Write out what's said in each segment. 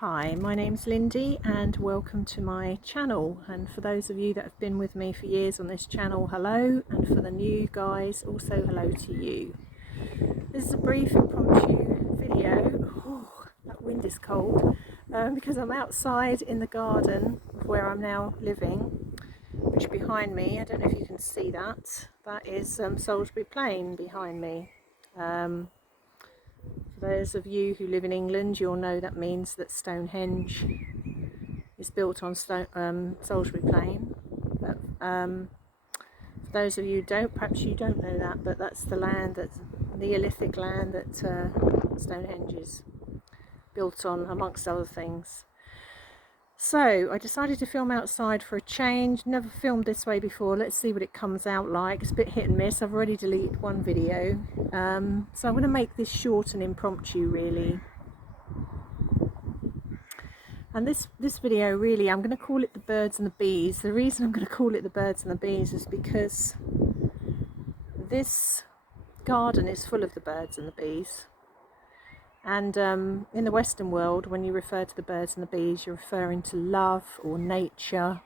Hi, my name's Lindy and welcome to my channel, and for those of you that have been with me for years on this channel, hello, and for the new guys, also hello to you. This is a brief impromptu video. That wind is cold, because I'm outside in the garden of where I'm now living, which behind me, I don't know if you can see that, that is Salisbury Plain behind me. For those of you who live in England, you'll know that means that Stonehenge is built on Salisbury Plain. But for those of you who don't, perhaps you don't know that, but that's the land, that's Neolithic land that Stonehenge is built on, amongst other things. So I decided to film outside for a change. Never filmed this way before. Let's see what it comes out like. It's a bit hit and miss. I've already deleted one video, so I'm going to make this short and impromptu really. And this video really, I'm going to call it the birds and the bees. The reason I'm going to call it the birds and the bees is because this garden is full of the birds and the bees. And in the Western world, when you refer to the birds and the bees, you're referring to love or nature.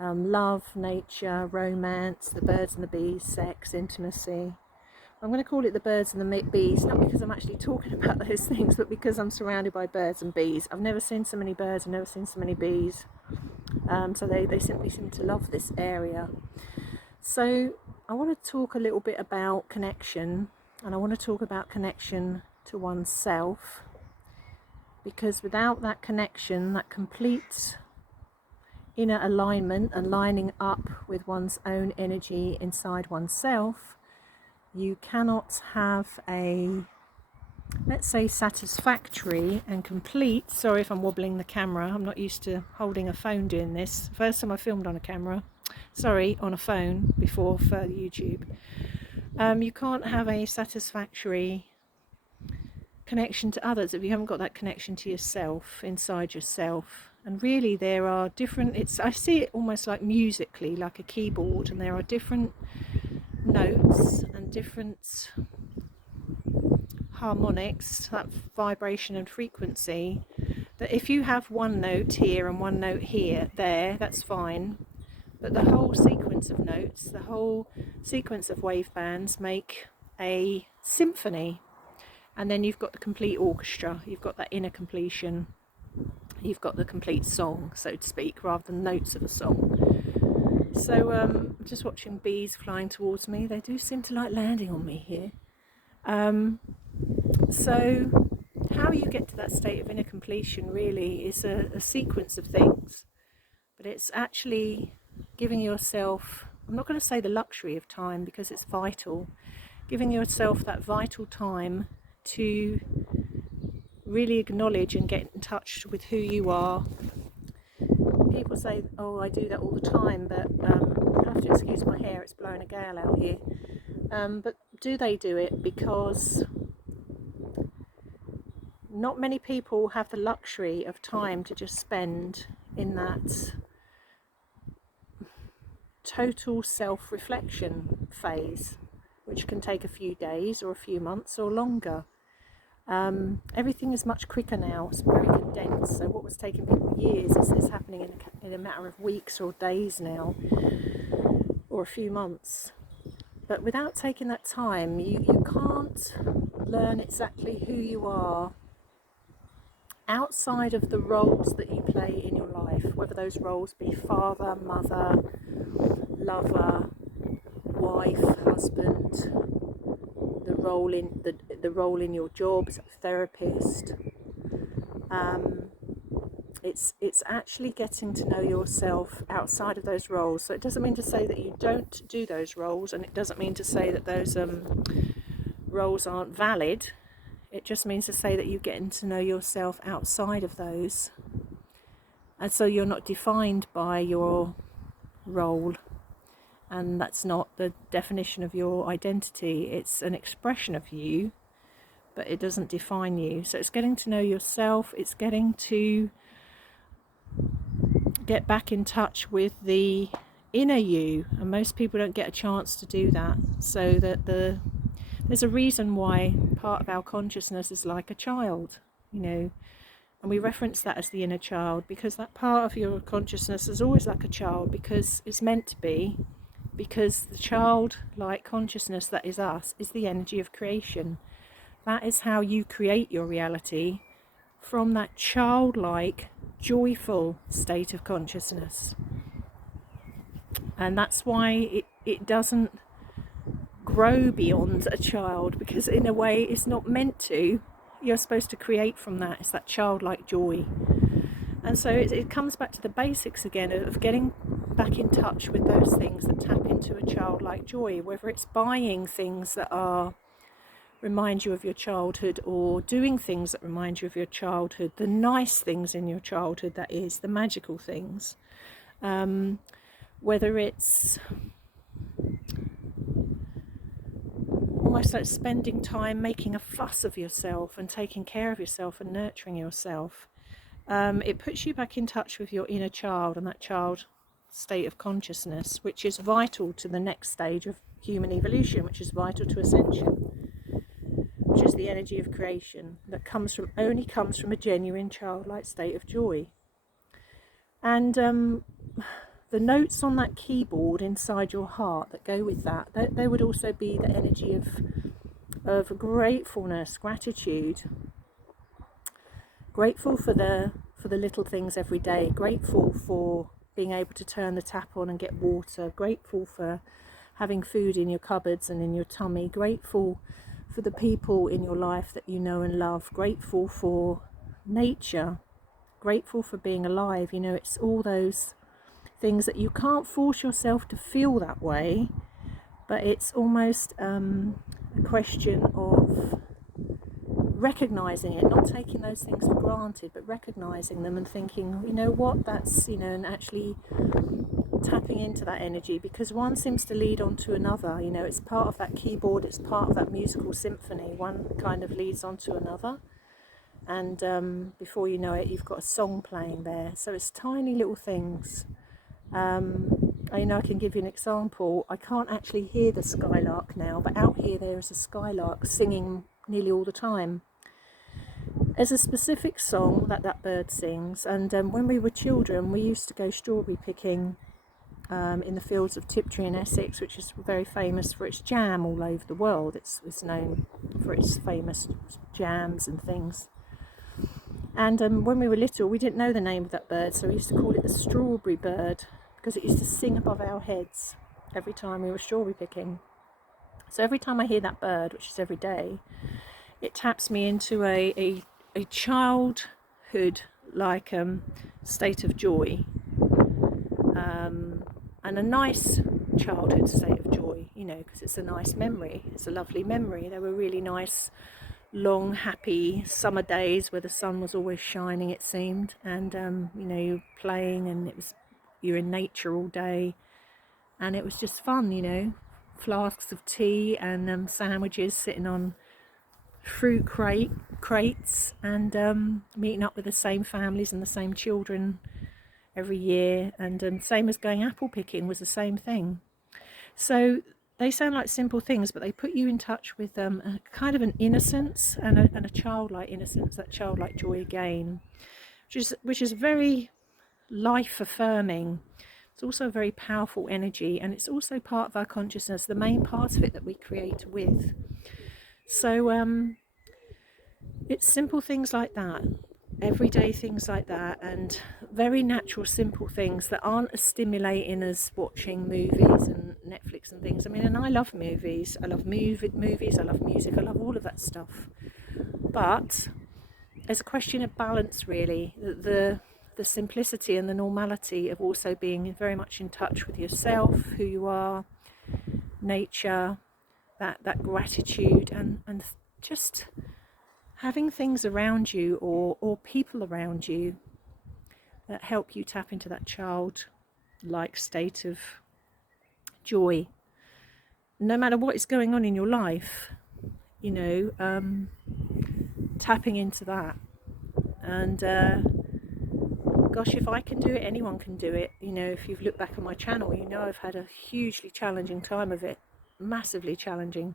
Love, nature, romance, the birds and the bees, sex, intimacy. I'm going to call it the birds and the bees, not because I'm actually talking about those things, but because I'm surrounded by birds and bees. I've never seen so many birds, I've never seen so many bees. So they simply seem to love this area. So I want to talk a little bit about connection, and I want to talk about connection to oneself, because without that connection, that complete inner alignment and lining up with one's own energy inside oneself, you cannot have a, let's say, satisfactory and complete, sorry if I'm wobbling the camera, I'm not used to holding a phone doing this, first time I filmed on a camera, sorry, on a phone before for YouTube. You can't have a satisfactory connection to others if you haven't got that connection to yourself, inside yourself. And really there are different, I see it almost like musically, like a keyboard, and there are different notes and different harmonics, that vibration and frequency, that if you have one note here and one note here, that's fine, but the whole sequence of notes, the whole sequence of wave bands make a symphony. And then you've got the complete orchestra, you've got that inner completion, you've got the complete song, so to speak, rather than notes of a song. So I'm just watching bees flying towards me. They do seem to like landing on me here. So how you get to that state of inner completion really is a sequence of things, but it's actually giving yourself, I'm not going to say the luxury of time because it's vital, giving yourself that vital time to really acknowledge and get in touch with who you are. People say, oh, I do that all the time, but I have to excuse my hair, it's blowing a gale out here. But do they do it? Because not many people have the luxury of time to just spend in that total self-reflection phase, which can take a few days or a few months or longer. Everything is much quicker now, it's very condensed, so what was taking people years is happening in a matter of weeks or days now, or a few months. But without taking that time, you can't learn exactly who you are outside of the roles that you play in your life, whether those roles be father, mother, lover, wife, husband, the role in your job as a therapist. It's actually getting to know yourself outside of those roles. So it doesn't mean to say that you don't do those roles, and it doesn't mean to say that those roles aren't valid. It just means to say that you're getting to know yourself outside of those, and so you're not defined by your role. And that's not the definition of your identity. It's an expression of you, but it doesn't define you. So it's getting to know yourself, it's getting to get back in touch with the inner you, and most people don't get a chance to do that. So that there's a reason why part of our consciousness is like a child, you know, And we reference that as the inner child, because that part of your consciousness is always like a child, because it's meant to be, because the childlike consciousness that is us is the energy of creation. That is how you create your reality, from that childlike, joyful state of consciousness. And that's why it doesn't grow beyond a child, because in a way it's not meant to. You're supposed to create from that. It's that childlike joy. And so it comes back to the basics again of getting back in touch with those things that tap into a childlike joy, whether it's buying things that remind you of your childhood, or doing things that remind you of your childhood, the nice things in your childhood, that is, the magical things. Whether it's almost like spending time making a fuss of yourself and taking care of yourself and nurturing yourself. It puts you back in touch with your inner child and that child state of consciousness, which is vital to the next stage of human evolution, which is vital to ascension, which is the energy of creation that only comes from a genuine childlike state of joy. And the notes on that keyboard inside your heart that go with that, they would also be the energy of gratefulness, gratitude. Grateful for the little things every day, grateful for being able to turn the tap on and get water, grateful for having food in your cupboards and in your tummy, grateful for the people in your life that you know and love, grateful for nature, grateful for being alive. You know, it's all those things that you can't force yourself to feel that way, but it's almost a question of recognizing it, not taking those things for granted, but recognizing them and thinking, you know what, that's, you know, and actually tapping into that energy, because one seems to lead on to another. You know, it's part of that keyboard, it's part of that musical symphony. One kind of leads on to another, and before you know it, you've got a song playing there. So it's tiny little things. I know I can give you an example. I can't actually hear the skylark now, but out here there is a skylark singing nearly all the time. There's a specific song that bird sings, and when we were children we used to go strawberry picking in the fields of Tiptree in Essex, which is very famous for its jam all over the world. It's known for its famous jams and things. And when we were little, we didn't know the name of that bird, so we used to call it the strawberry bird, because it used to sing above our heads every time we were strawberry picking. So every time I hear that bird, which is every day, it taps me into a childhood like state of joy, and a nice childhood state of joy, you know, because it's a nice memory. It's a lovely memory. There were really nice, long, happy summer days where the sun was always shining, it seemed, and you know, you're playing and you're in nature all day, and it was just fun, you know, flasks of tea and sandwiches sitting on fruit crates, and meeting up with the same families and the same children every year, and same as going apple picking was the same thing. So they sound like simple things, but they put you in touch with a kind of an innocence and a childlike innocence, that childlike joy again, which is very life affirming. It's also a very powerful energy, and it's also part of our consciousness, the main part of it that we create with. So it's simple things like that, everyday things like that, and very natural, simple things that aren't as stimulating as watching movies and Netflix and things. I mean, and I love movies, I love movies, I love music, I love all of that stuff. But there's a question of balance, really. The simplicity and the normality of also being very much in touch with yourself, who you are, nature, that gratitude, and just having things around you or people around you that help you tap into that childlike state of joy. No matter what is going on in your life, you know, tapping into that. And gosh, if I can do it, anyone can do it. You know, if you've looked back at my channel, you know I've had a hugely challenging time of it, massively challenging,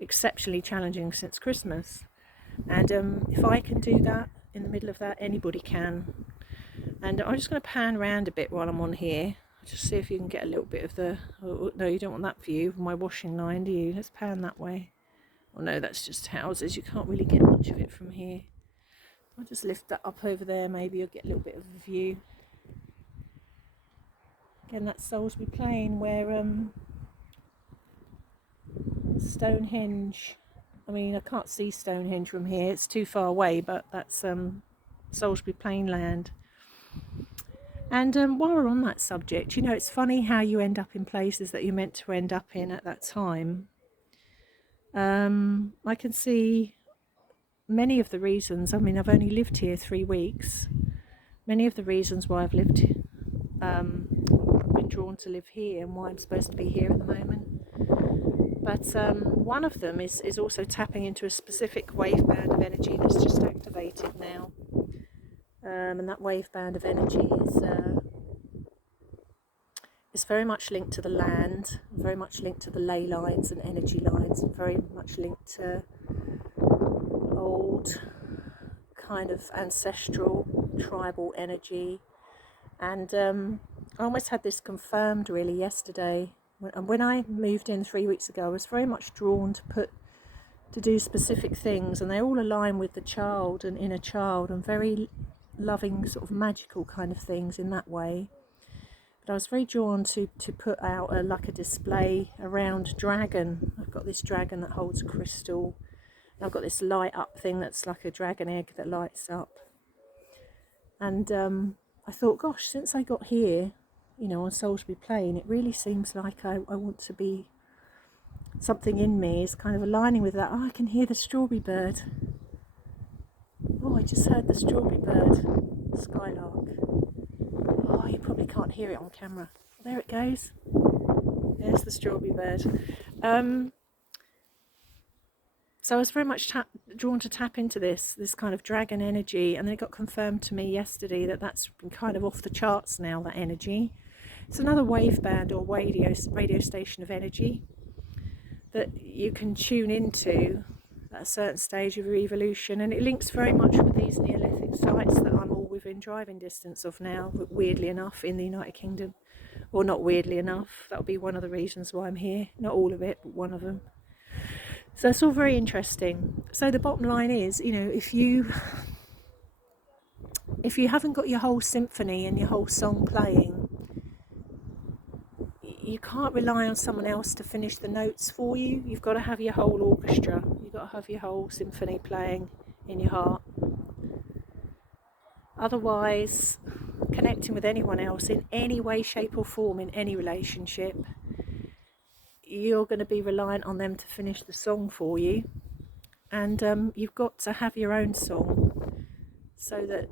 exceptionally challenging since Christmas. And if I can do that, in the middle of that, anybody can. And I'm just going to pan around a bit while I'm on here. Just see if you can get a little bit of the... Oh, no, you don't want that view of my washing line, do you? Let's pan that way. Oh no, that's just houses. You can't really get much of it from here. I'll just lift that up over there. Maybe you'll get a little bit of a view. Again, that's Salisbury Plain, where Stonehenge... I mean, I can't see Stonehenge from here. It's too far away, but that's Salisbury Plain land. And while we're on that subject, you know, it's funny how you end up in places that you're meant to end up in at that time. I can see many of the reasons. I mean, I've only lived here 3 weeks. Many of the reasons why I've lived, been drawn to live here and why I'm supposed to be here at the moment. But one of them is also tapping into a specific wave band of energy that's just activated now. And that wave band of energy is very much linked to the land, very much linked to the ley lines and energy lines, and very much linked to old kind of ancestral tribal energy. And I almost had this confirmed really yesterday. When I moved in 3 weeks ago, I was very much drawn to do specific things, and they all align with the child and inner child, and very loving sort of magical kind of things in that way. But I was very drawn to put out like a display around dragon. I've got this dragon that holds a crystal. I've got this light up thing that's like a dragon egg that lights up. And I thought, gosh, since I got here, you know, on Salisbury Plain, it really seems like I want to be... Something in me is kind of aligning with that. Oh, I can hear the strawberry bird. Oh, I just heard the strawberry bird, skylark. Oh, you probably can't hear it on camera. There it goes. There's the strawberry bird. So I was very much drawn to tap into this kind of dragon energy, and then it got confirmed to me yesterday that that's been kind of off the charts now, that energy. It's another wave band or radio station of energy that you can tune into at a certain stage of your evolution, and it links very much with these Neolithic sites that I'm all within driving distance of now, but weirdly enough in the United Kingdom. Or not weirdly enough, that'll be one of the reasons why I'm here. Not all of it, but one of them. So it's all very interesting. So the bottom line is, you know, if you haven't got your whole symphony and your whole song playing, you can't rely on someone else to finish the notes for you. You've got to have your whole orchestra. You've got to have your whole symphony playing in your heart. Otherwise, connecting with anyone else in any way, shape or form, in any relationship, you're going to be reliant on them to finish the song for you. And you've got to have your own song, so that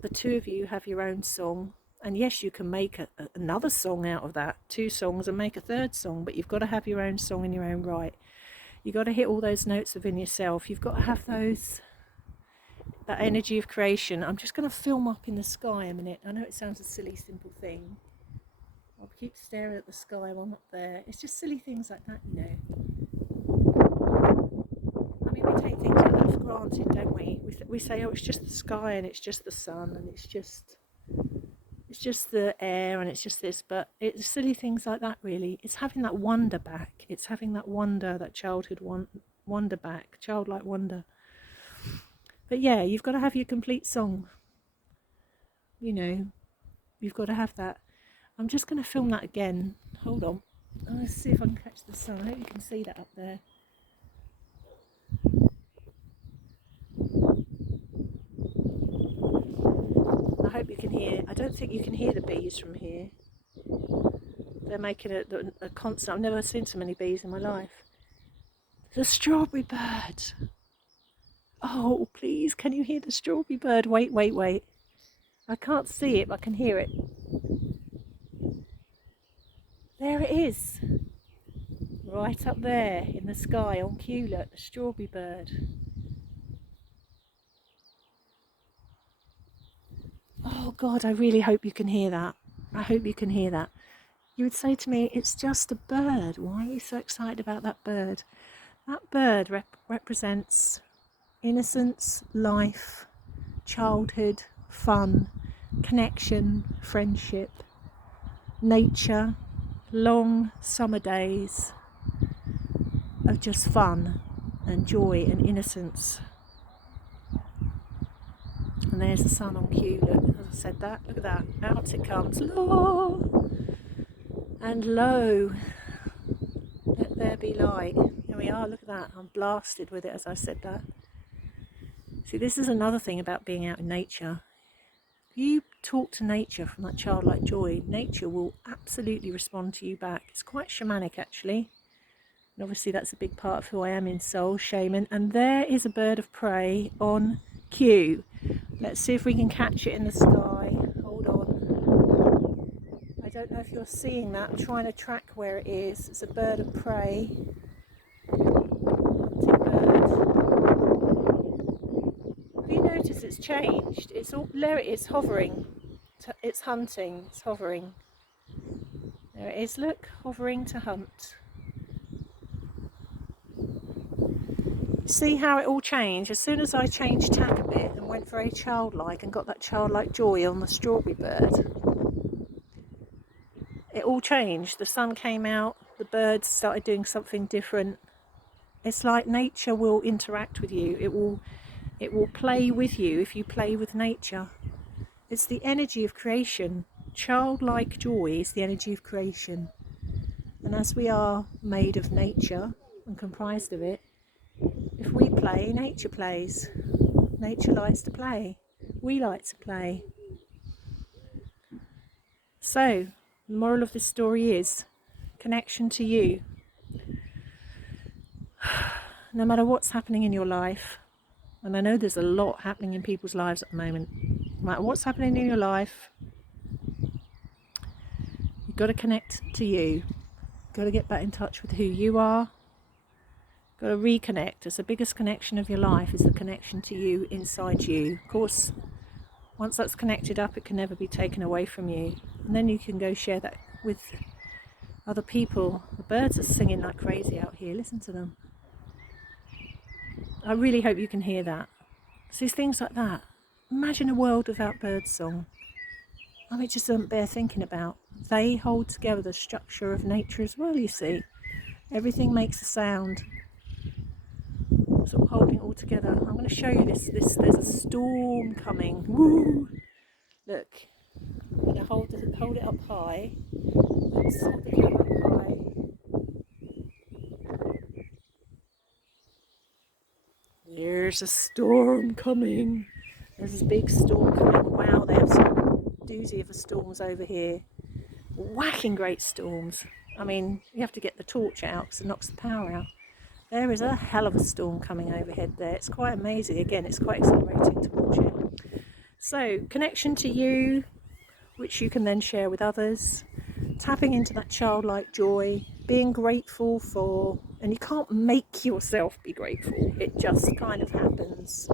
the two of you have your own song. And yes, you can make another song out of that, 2 songs, and make a 3rd song, but you've got to have your own song in your own right. You've got to hit all those notes within yourself. You've got to have that energy of creation. I'm just going to film up in the sky a minute. I know it sounds a silly, simple thing. I'll keep staring at the sky while I'm up there. It's just silly things like that, you know. I mean, we take things like that for granted, don't we? We say, oh, it's just the sky and it's just the sun and it's just the air and it's just this, but it's silly things like that, really. It's having that wonder back. It's having that wonder, that childhood wonder back, childlike wonder. But yeah, you've got to have your complete song. You know, you've got to have that. I'm just going to film that again. Hold on. Let's see if I can catch the sun. I hope you can see that up there. I hope you can hear. I don't think you can hear the bees from here. They're making a constant. I've never seen so many bees in my life. The strawberry bird. Oh, please, can you hear the strawberry bird? Wait. I can't see it, but I can hear it. There it is. Right up there in the sky on Cewlett, the strawberry bird. Oh God, I really hope you can hear that. I hope you can hear that. You would say to me, it's just a bird. Why are you so excited about that bird? That bird represents innocence, life, childhood, fun, connection, friendship, nature, long summer days of just fun and joy and innocence. And there's the sun on cue, look, as I said that, look at that, out it comes, lo, and lo, let there be light. Here we are, look at that, I'm blasted with it as I said that. See, this is another thing about being out in nature. If you talk to nature from that childlike joy, nature will absolutely respond to you back. It's quite shamanic actually. And obviously that's a big part of who I am in soul, shaman. And there is a bird of prey on cue. Let's see if we can catch it in the sky. Hold on. I don't know if you're seeing that. I'm trying to track where it is. It's a bird of prey. Hunting bird. Have you noticed it's changed? It's all, there it is, hovering. It's hunting. It's hovering. There it is, look, hovering to hunt. See how it all changed? As soon as I changed tack a bit and went very childlike and got that childlike joy on the strawberry bird, it all changed. The sun came out, the birds started doing something different. It's like nature will interact with you. It will play with you if you play with nature. It's the energy of creation. Childlike joy is the energy of creation. And as we are made of nature and comprised of it, if we play, nature plays. Nature likes to play. We like to play. So, the moral of this story is connection to you. No matter what's happening in your life, and I know there's a lot happening in people's lives at the moment, no matter what's happening in your life, you've got to connect to you. You've got to get back in touch with who you are. Got to reconnect. It's the biggest connection of your life, is the connection to you inside you. Of course, once that's connected up, it can never be taken away from you. And then you can go share that with other people. The birds are singing like crazy out here. Listen to them. I really hope you can hear that. See, things like that. Imagine a world without birdsong. I mean, it just doesn't bear thinking about. They hold together the structure of nature as well, you see. Everything makes a sound. Sort of holding it all together. I'm going to show you this. There's a storm coming. Woo! Look, I'm going to hold it up high. Let's hold the camera up high. There's a storm coming. There's this big storm coming. Wow, they have some doozy of storms over here. Whacking great storms. I mean, you have to get the torch out because it knocks the power out. There is a hell of a storm coming overhead there. It's quite amazing. Again, it's quite exhilarating to watch it. So, connection to you, which you can then share with others. Tapping into that childlike joy. Being grateful for, and you can't make yourself be grateful. It just kind of happens.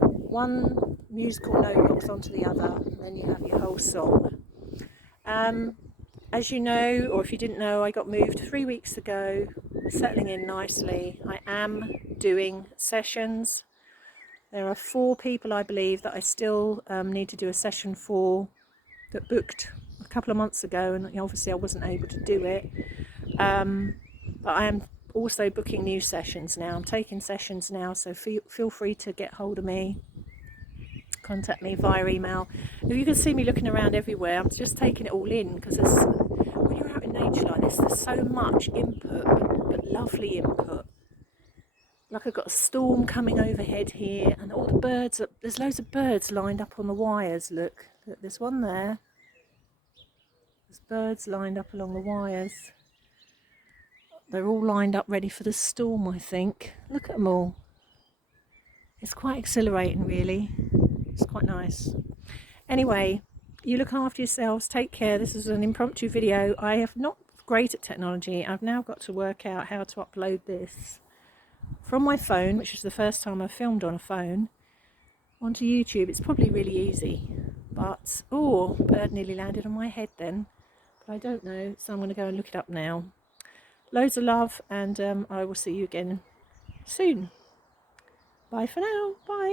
One musical note knocks onto the other, and then you have your whole song. As you know, or if you didn't know, I got moved 3 weeks ago, settling in nicely. I am doing sessions. There are 4 people, I believe, that I still need to do a session for, that booked a couple of months ago, and obviously I wasn't able to do it. But I am also booking new sessions now. I'm taking sessions now, so feel free to get hold of me. Contact me via email. If you can see me looking around everywhere, I'm just taking it all in, because when you're out in nature like this, there's so much input, but lovely input. Like I've got a storm coming overhead here, and all the birds, there's loads of birds lined up on the wires. Look, there's one there. There's birds lined up along the wires. They're all lined up ready for the storm, I think. Look at them all. It's quite exhilarating, really. It's quite nice. Anyway, you look after yourselves. Take care. This is an impromptu video. I am not great at technology. I've now got to work out how to upload this from my phone, which is the first time I've filmed on a phone, onto YouTube. It's probably really easy. But, oh, bird nearly landed on my head then. But I don't know, so I'm going to go and look it up now. Loads of love, and I will see you again soon. Bye for now. Bye.